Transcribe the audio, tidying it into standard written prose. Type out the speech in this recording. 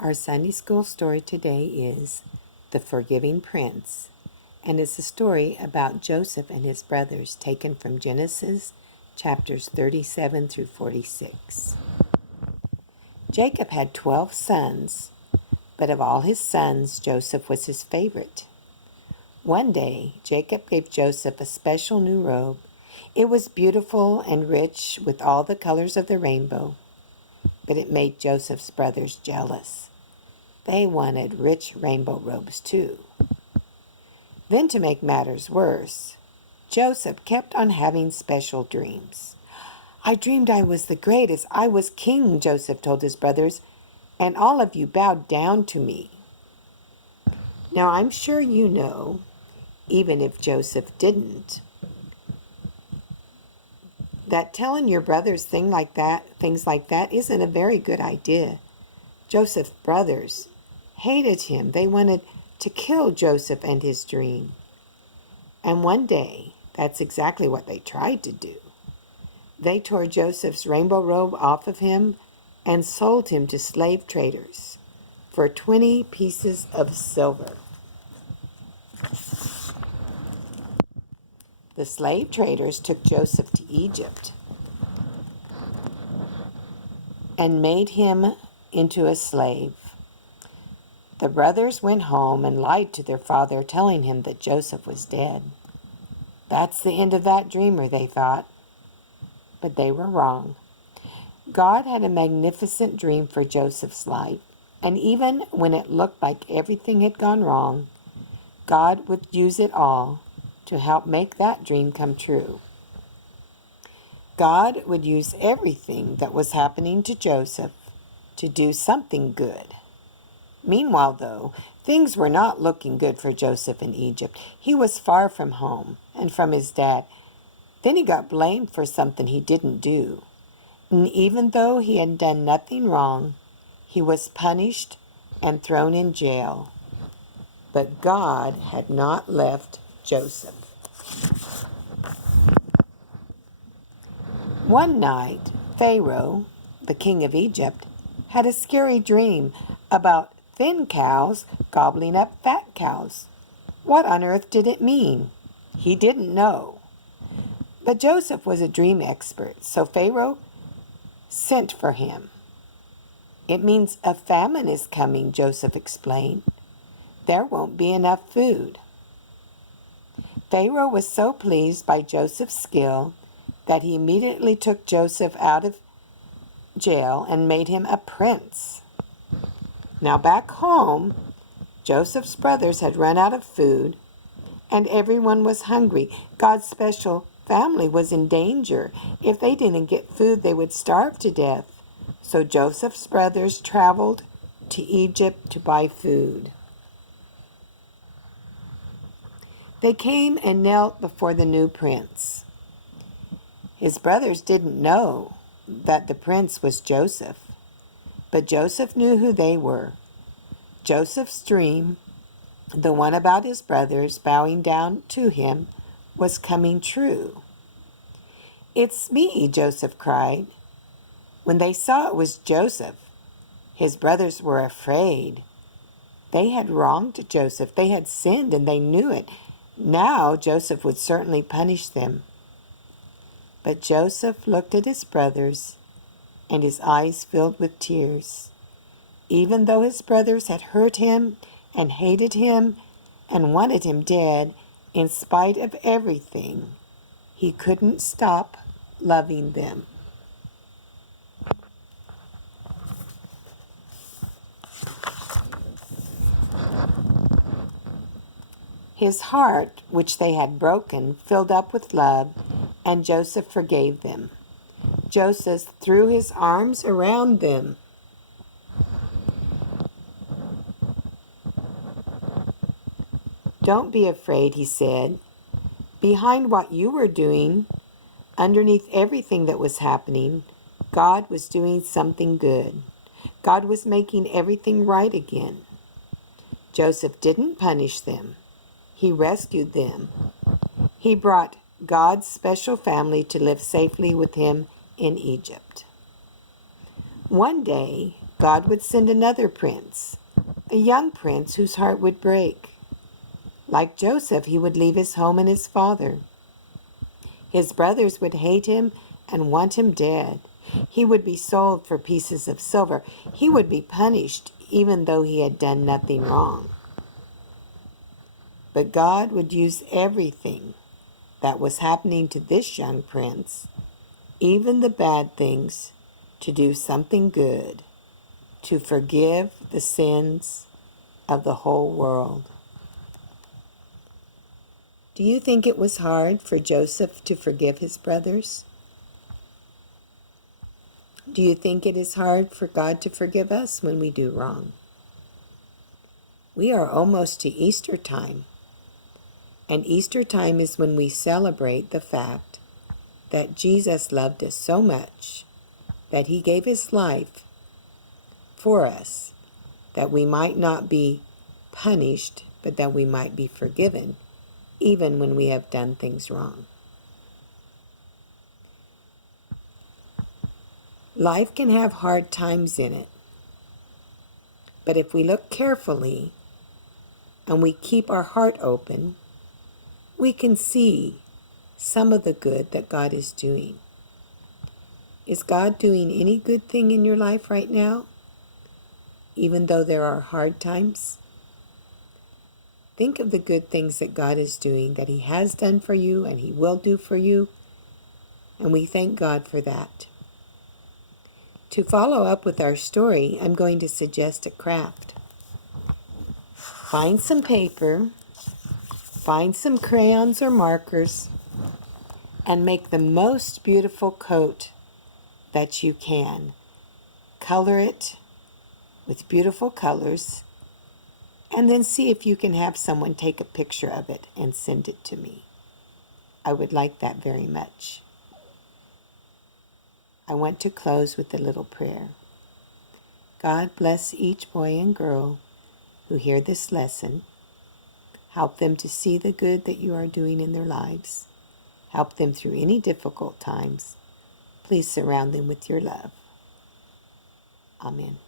Our Sunday school story today is The Forgiving Prince, and it's a story about Joseph and his brothers taken from Genesis chapters 37 through 46. Jacob had 12 sons, but of all his sons, Joseph was his favorite. One day, Jacob gave Joseph a special new robe. It was beautiful and rich with all the colors of the rainbow, but it made Joseph's brothers jealous. They wanted rich rainbow robes too. Then, to make matters worse, Joseph kept on having special dreams. "I dreamed I was the greatest. I was king," Joseph told his brothers, "and all of you bowed down to me." Now, I'm sure you know, even if Joseph didn't, that telling your brothers things like that isn't a very good idea. Joseph's brothers hated him. They wanted to kill Joseph and his dream. And one day, that's exactly what they tried to do. They tore Joseph's rainbow robe off of him and sold him to slave traders for 20 pieces of silver. The slave traders took Joseph to Egypt and made him into a slave. The brothers went home and lied to their father, telling him that Joseph was dead. That's the end of that dreamer, they thought. But they were wrong. God had a magnificent dream for Joseph's life, and even when it looked like everything had gone wrong, God would use it all to help make that dream come true. God would use everything that was happening to Joseph to do something good. Meanwhile, though, things were not looking good for Joseph in Egypt. He was far from home and from his dad. Then he got blamed for something he didn't do. And even though he had done nothing wrong, he was punished and thrown in jail. But God had not left Joseph. One night, Pharaoh, the king of Egypt, had a scary dream about thin cows gobbling up fat cows. What on earth did it mean? He didn't know. But Joseph was a dream expert, so Pharaoh sent for him. "It means a famine is coming," Joseph explained. "There won't be enough food." Pharaoh was so pleased by Joseph's skill that he immediately took Joseph out of jail and made him a prince. Now back home, Joseph's brothers had run out of food, and everyone was hungry. God's special family was in danger. If they didn't get food, they would starve to death. So Joseph's brothers traveled to Egypt to buy food. They came and knelt before the new prince. His brothers didn't know that the prince was Joseph, but Joseph knew who they were. Joseph's dream, the one about his brothers bowing down to him, was coming true. "It's me," Joseph cried. When they saw it was Joseph, his brothers were afraid. They had wronged Joseph. They had sinned, and they knew it. Now Joseph would certainly punish them. But Joseph looked at his brothers, and his eyes filled with tears. Even though his brothers had hurt him and hated him and wanted him dead, in spite of everything, he couldn't stop loving them. His heart, which they had broken, filled up with love, and Joseph forgave them. Joseph threw his arms around them. "Don't be afraid," he said. "Behind what you were doing, underneath everything that was happening, God was doing something good. God was making everything right again." Joseph didn't punish them. He rescued them. He brought God's special family to live safely with him in Egypt. One day, God would send another prince, a young prince whose heart would break. Like Joseph, he would leave his home and his father. His brothers would hate him and want him dead. He would be sold for pieces of silver. He would be punished even though he had done nothing wrong. But God would use everything that was happening to this young prince, even the bad things, to do something good, to forgive the sins of the whole world. Do you think it was hard for Joseph to forgive his brothers? Do you think it is hard for God to forgive us when we do wrong? We are almost to Easter time, and Easter time is when we celebrate the fact that Jesus loved us so much that he gave his life for us, that we might not be punished, but that we might be forgiven, even when we have done things wrong. Life can have hard times in it, but if we look carefully and we keep our heart open, we can see some of the good that God is doing. Is God doing any good thing in your life right now, even though there are hard times? Think of the good things that God is doing, that he has done for you and he will do for you, and we thank God for that. To follow up with our story, I'm going to suggest a craft. Find some paper, find some crayons or markers, and make the most beautiful coat that you can. Color it with beautiful colors, and then see if you can have someone take a picture of it and send it to me. I would like that very much. I want to close with a little prayer. God bless each boy and girl who hear this lesson. Help them to see the good that you are doing in their lives. Help them through any difficult times. Please surround them with your love. Amen.